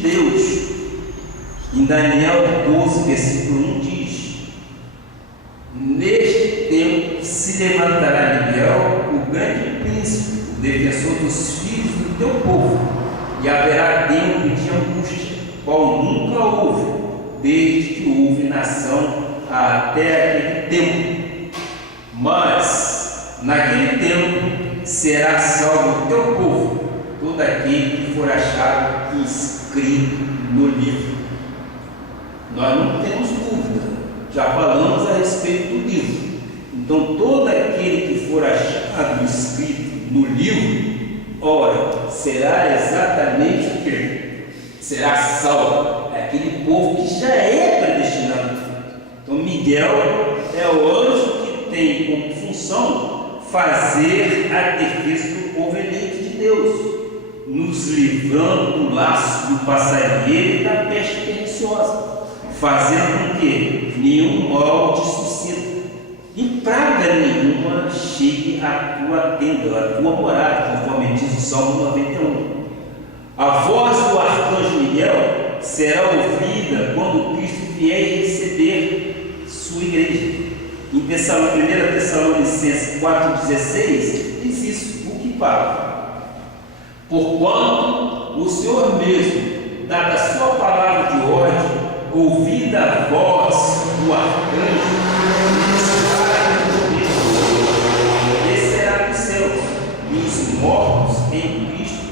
Deus. Em Daniel 12, versículo 1 diz: neste tempo se levantará Miguel, o grande príncipe, o defensor dos filhos do teu povo, e haverá tempo de angústia, qual nunca houve, desde que houve nação até aquele tempo. Mas naquele tempo será salvo o teu povo, todo aquele que for achado inscrito no livro. Nós não temos dúvida, já falamos a respeito do livro. Então, todo aquele que for achado inscrito no livro, ora, será exatamente o que? Será salvo. É aquele povo que já é predestinado. Então, Miguel é o anjo que tem como função fazer a defesa do povo eleito de Deus, nos livrando do laço do passarinheiro e da peste perniciosa, fazendo com que nenhum mal te suceda e praga nenhuma chegue à tua tenda, à tua morada, conforme diz o Salmo 91. A voz do arcanjo Miguel será ouvida quando Cristo vier receber sua igreja. Em 1 Tessalonicenses 4,16 diz isso, o que fala: porquanto o Senhor mesmo, dada a sua palavra de ordem, ouvida a voz do arcanjo, descerá dos céus, e os mortos em Cristo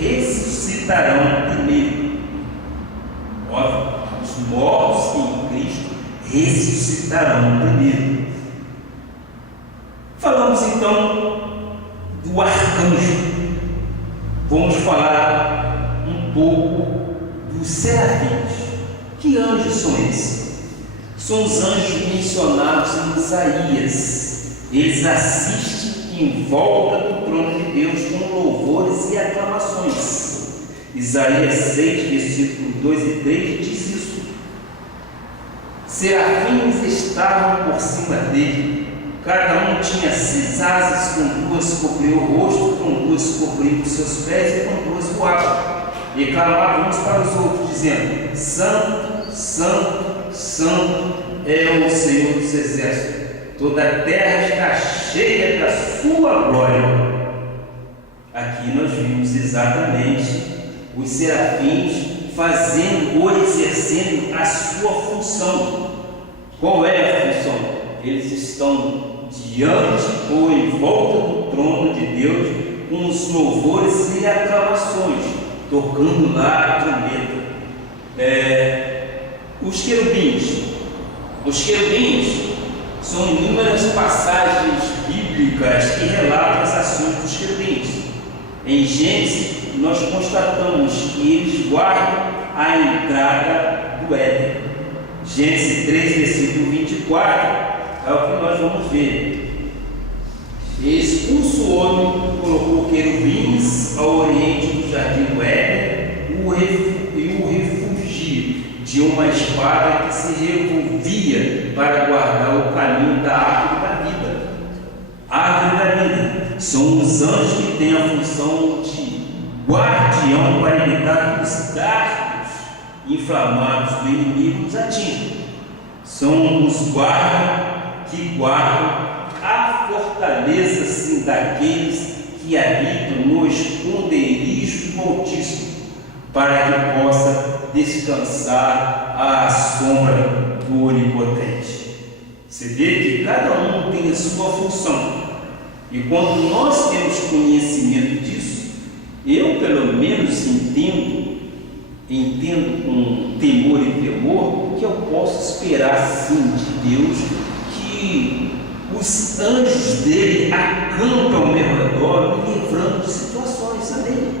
ressuscitarão primeiro. Os mortos em Cristo ressuscitarão primeiro. Falamos então do arcanjo. Vamos falar um pouco dos serafins. Que anjos são esses? São os anjos mencionados em Isaías. Eles assistem em volta do trono de Deus com louvores e aclamações. Isaías 6, versículos 2 e 3 diz isso. Serafins estavam por cima dele, cada um tinha 6 asas, com 2 cobriam o rosto, com 2 cobriam os seus pés e com 2 voavam. E clamavam uns para os outros, dizendo: Santo, Santo, Santo é o Senhor dos Exércitos, toda a terra está cheia da sua glória. Aqui nós vimos exatamente os serafins fazendo ou exercendo a sua função. Qual é a função? Eles estão diante ou em volta do trono de Deus com os louvores e aclamações, tocando lá a trombeta. Os querubins são inúmeras passagens bíblicas que relatam as ações dos querubins. Em Gênesis, nós constatamos que eles guardam a entrada do Éden. Gênesis 3, versículo 24, é o que nós vamos ver. Expulso o homem, colocou querubins ao oriente do jardim do Éden e o refugia de uma espada que se revolvia para guardar o caminho da árvore da vida. A árvore da vida são os anjos que têm a função de guardião para evitar que os dardos inflamados do inimigo nos atinjam. São os guardas que guardam a fortaleza sim, daqueles que habitam no esconderijo do Altíssimo, para que possa descansar à sombra do Onipotente. Você vê que cada um tem a sua função, e quando nós temos conhecimento disso, eu pelo menos entendo com temor e temor que eu posso esperar sim de Deus que os anjos dele acampam ao meu redor, me livrando de situações. Amém?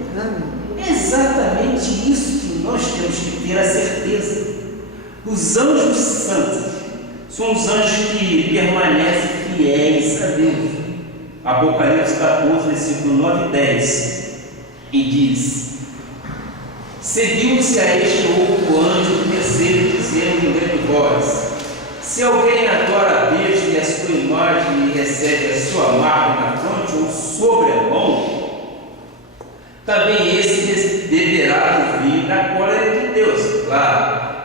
É exatamente isso que nós temos que ter a certeza. Os anjos santos são os anjos que permanecem fiéis a Deus. Apocalipse 14, versículo 9 e 10, e diz: seguiu-se a este outro anjo terceiro, dizendo em grande voz: se alguém adora a Deus e a sua imagem e recebe a sua marca na fronte ou sobre a mão, também esse beberá do vinho da cólera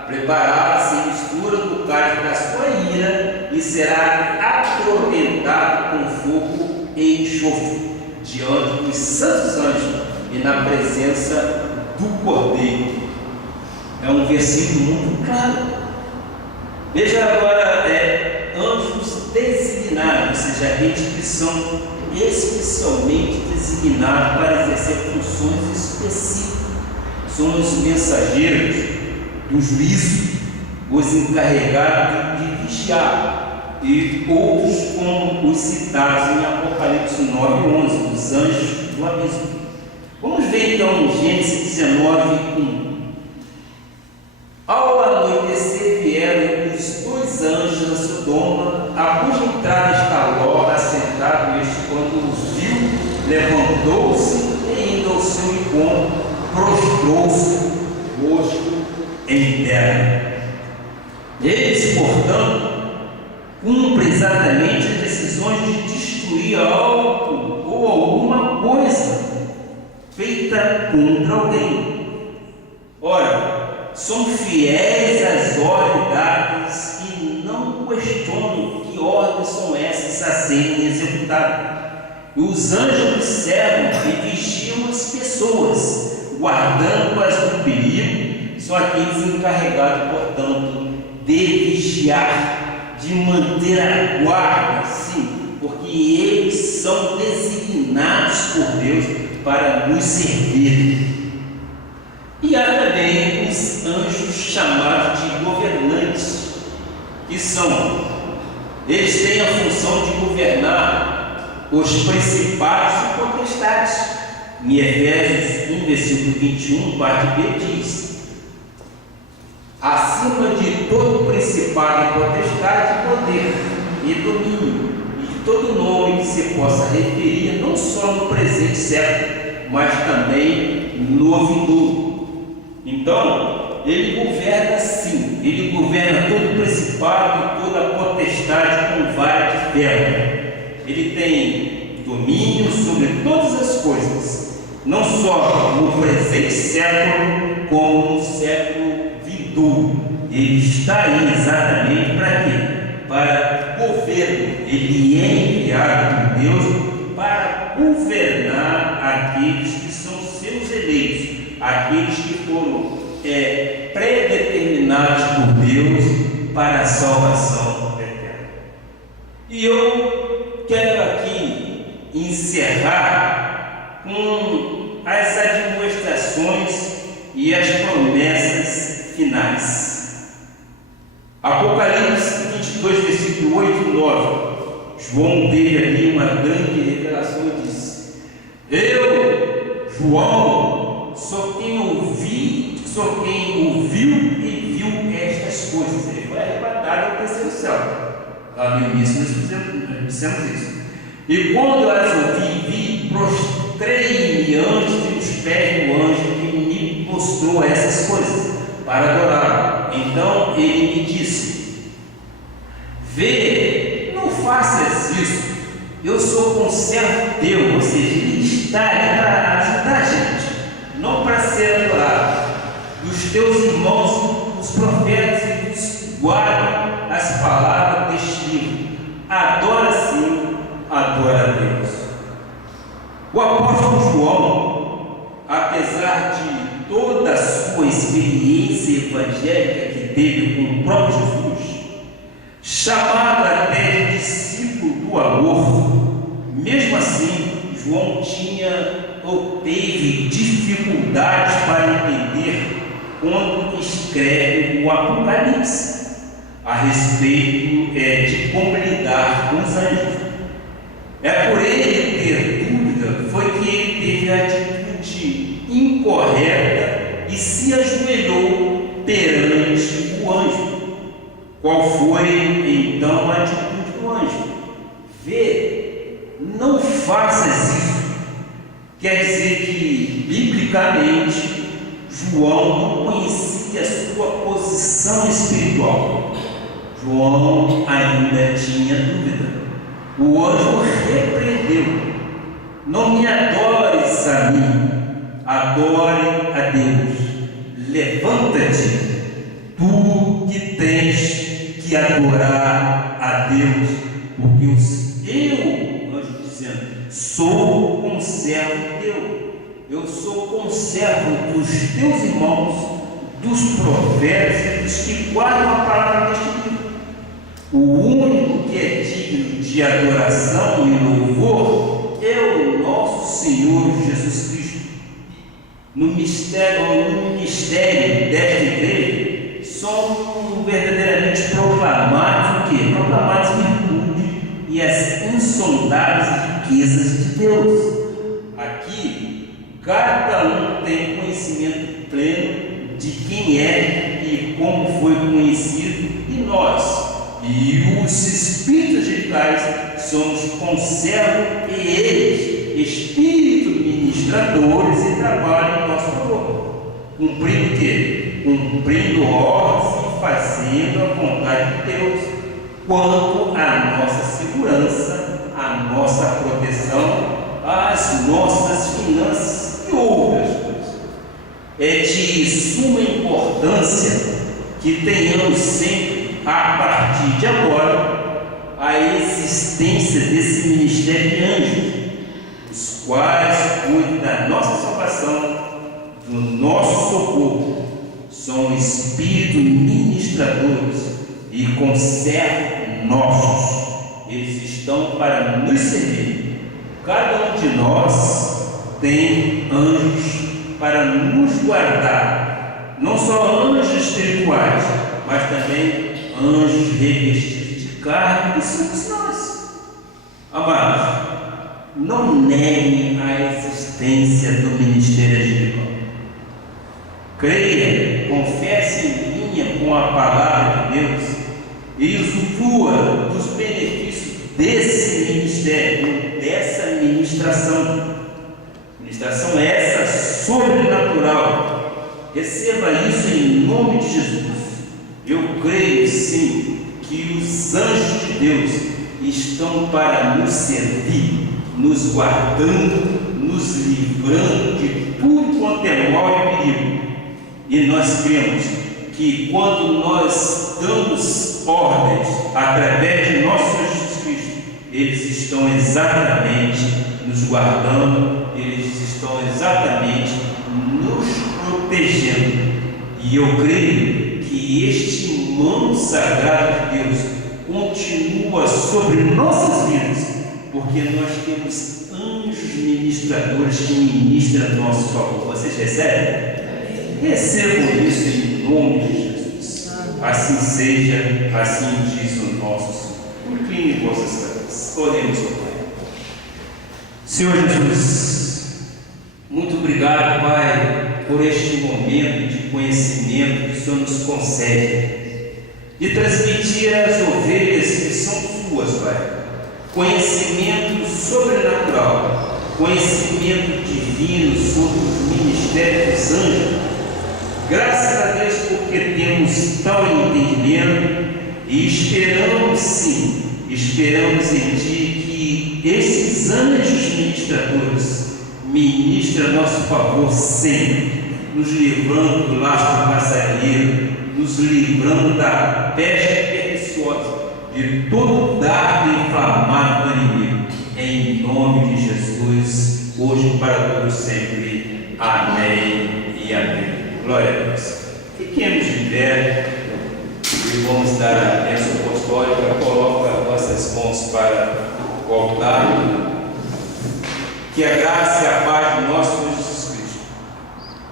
preparado sem mistura do cálice da sua ira, e será atormentado com fogo e enxofre, diante dos santos anjos e na presença do Cordeiro. É um versículo muito claro. Veja agora, anjos designados, ou seja, aqueles que são especialmente designados para exercer funções específicas. São os mensageiros do juízo, os encarregados de vigiar, e outros como os citados em Apocalipse 9:11, os anjos do abismo. Vamos ver então Gênesis 19:1. Ao anoitecer vieram os dois anjos a Sodoma, a cuja entrada está Ló assentado. Este, quando os viu, levantou-se e, indo ao seu encontro, prostrou-se, rosto em terra. Eles, portanto, cumprem exatamente as decisões de destruir algo ou alguma coisa feita contra alguém. Ora, são fiéis às ordens dadas e não questionam que ordens são essas a serem executadas. E os anjos observam e vigiam as pessoas, guardando-as do perigo. São aqueles encarregados, portanto, de vigiar, de manter a guarda, sim, porque eles são designados por Deus para nos servir. E há também os anjos chamados de governantes, que eles têm a função de governar os principados e potestades. Em Efésios 1, versículo 21, parte B, diz: acima de todo principado e potestade, poder e domínio, e de todo nome que se possa referir, não só no presente século, mas também no vindouro. Então, ele governa sim, ele governa todo principado e toda potestade com vara de ferro. Ele tem domínio sobre todas as coisas, não só no presente século, como no século vindouro. Ele está aí exatamente para quê? Para governo. Ele é enviado por Deus para governar aqueles que são seus eleitos, aqueles que foram predeterminados por Deus para a salvação eterna. E eu quero aqui encerrar com as admoestações e as promessas finais. Apocalipse 22, versículo 8 e 9. João teve ali uma grande revelação e disse: eu, João, sou quem ouviu e viu estas coisas. Ele foi arrebatado ao terceiro céu. Lá no início nós dissemos isso. E quando as ouvi e vi, prostrei-me antes dos pés do anjo que me mostrou essas coisas, para adorar. Então ele me disse: vê, não faças isso, eu sou conservo teu. Ou seja, ele está aí para ajudar a gente, não para ser adorado. Dos teus irmãos, os profetas, e os guardam as palavras deste livro. Adora sim, adora a Deus. O apóstolo João, apesar de toda a sua experiência evangélica que teve com o próprio Jesus, chamado até de discípulo do amor, mesmo assim, João tinha ou teve dificuldades para entender quando escreve o Apocalipse a respeito de como lidar com os anjos. É por ele ter dúvida foi que ele teve a atitude incorreta e se ajoelhou perante o anjo. Qual foi então a atitude do anjo? Vê, não faças isso. Quer dizer que, biblicamente, João não conhecia a sua posição espiritual. João ainda tinha dúvida. O anjo repreendeu: não me adores a mim, adore a Deus. Levanta-te tu que tens que adorar a Deus, porque eu, anjo dizendo, sou conservo teu, eu sou conservo dos teus irmãos, dos profetas e dos que guardam a palavra deste livro. O único que é digno de adoração e louvor é o nosso Senhor Jesus Cristo. No ministério desta igreja, são verdadeiramente proclamados o quê? Proclamados a virtude e as insondáveis riquezas de Deus. Aqui, cada um tem conhecimento pleno de quem é e como foi conhecido, e nós, e os espíritos anglicais, somos conservos e eles, espíritos ministradores, e trabalham em nosso favor, cumprindo o quê? Cumprindo ordens e fazendo a vontade de Deus, quanto à nossa segurança, à nossa proteção, às nossas finanças e outras coisas. É de suma importância que tenhamos sempre, a partir de agora, a existência desse ministério de anjos, os quais cuidam da nossa salvação, do nosso socorro, são espíritos ministradores e conservos nossos. Eles estão para nos servir. Cada um de nós tem anjos para nos guardar, não só anjos espirituais, mas também anjos revestidos de carne, que somos nós. Amados, não neguem a existência do ministério angelical. Creia, confesse em linha com a palavra de Deus e usufrua dos benefícios desse ministério, dessa ministração. Ministração essa sobrenatural. Receba isso em nome de Jesus. Eu creio sim que os anjos de Deus estão para nos servir, nos guardando, nos livrando de tudo quanto é mal e perigo. E nós cremos que quando nós damos ordens através de nosso Senhor Jesus Cristo, eles estão exatamente nos guardando, eles estão exatamente nos protegendo. E eu creio que este manto sagrado de Deus continua sobre nossas vidas, porque nós temos anjos ministradores que ministram a nosso favor. Vocês recebem? Recebam isso em nome de Jesus. Assim seja, assim diz o nosso Senhor. Incline vossas cabeças. Oremos ao Pai. Senhor Jesus, muito obrigado, Pai, por este momento de conhecimento que o Senhor nos concede, de transmitir às ovelhas que são suas, Pai, conhecimento sobrenatural, conhecimento divino sobre os ministérios dos anjos. Graças a Deus, porque temos tal entendimento e esperamos sim, esperamos em Ti que esses anjos ministradores ministram a nosso favor sempre, nos livrando do laço passageiro, nos livrando da peste perniciosa, de todo dardo inflamado do inimigo, em nome de Jesus, hoje e para todos sempre. Amém e amém. Glória a Deus. Fiquemos de pé e vamos dar a bênção apostólica. Coloca vossas mãos para o altar. Que a graça e a paz de nosso Senhor Jesus Cristo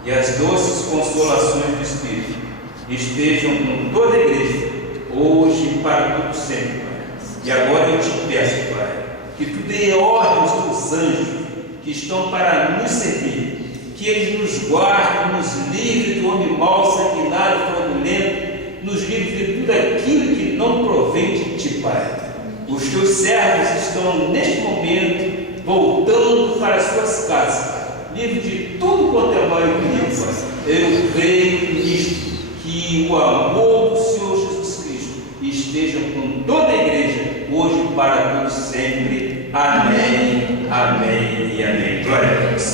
e as doces consolações do Espírito estejam com toda a igreja, hoje e para todo sempre, Pai. E agora eu te peço, Pai, que tu dê ordens aos anjos que estão para nos servir, que eles nos guardem, nos livre do homem mau, sanguinário, fraudulento, nos livre de tudo aquilo que não provém de Ti, Pai. Os Teus servos estão neste momento voltando para as suas casas, livre de tudo quanto é mal e perigo, Pai. Eu creio nisto, que o amor do Senhor Jesus Cristo esteja com toda a igreja, hoje e para todos sempre. Amém, amém e amém. Glória a Deus.